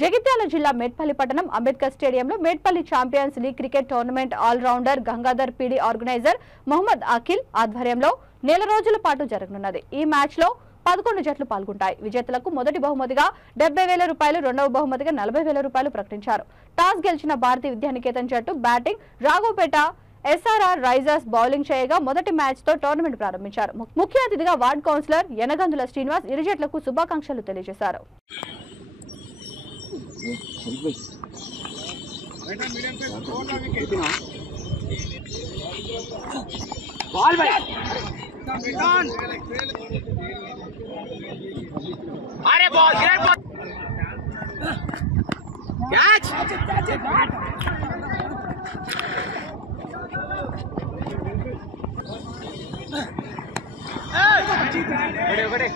జగిత్యాల జిల్లా మేడ్పల్లి పట్టణం అంబేద్కర్ స్టేడియంలో Medpalli champions league cricket tournament all rounder Gangadhar PD organiser Mohammed Akhil ఆధ్వర్యంలో నెల రోజుల పాటు జరగనున్నది. ఈ మ్యాచ్ లో 11 జట్లు పాల్గొంటాయి. విజేతలకు మొదటి బహుమతిగా 70,000 రూపాయలు, రెండవ బహుమతిగా 40,000 రూపాయలు ప్రకటించారు. టాస్ గెలిచిన భారతీయ విద్యానికేతన్ జట్టు batting, Raghavapeta SRR Risers bowling చేయగా మొదటి మ్యాచ్ తో టోర్నమెంట్ ప్రారంభించారు. ముఖ్య అతిథిగా వార్డ్ కౌన్సిలర్ యనగందుల శ్రీనివాస్ ఇరు జట్లకు శుభాకాంక్షలు తెలియజేశారు. अरे बॉल ग्रेट बॉल कैच बड़े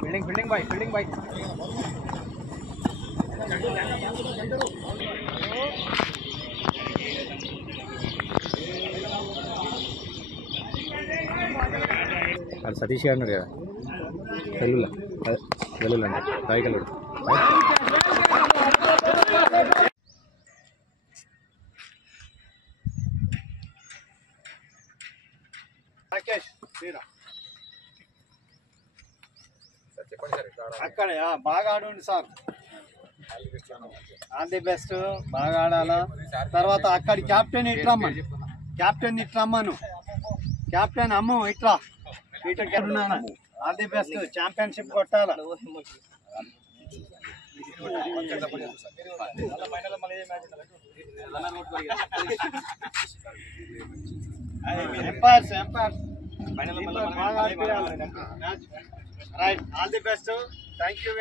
फील्डिंग भाई అది సతీష్ గారు అన్నాడు కదా వెల్లుల్లండి రాయకల్లుడు అక్కడ బాగా ఆడండి సార్. ఆల్ ది బెస్ట్, బాగా ఆడాలా. తర్వాత అక్కడి క్యాప్టెన్ ఇట్రమ్మను క్యాప్టెన్ అమ్ము ఇట్లా ఆల్ ది బెస్ట్, ఛాంపియన్షిప్ కొట్టాలా. ఎంపైర్స్ బాగా ఆడిపియాలి. Right, all the best, thank you.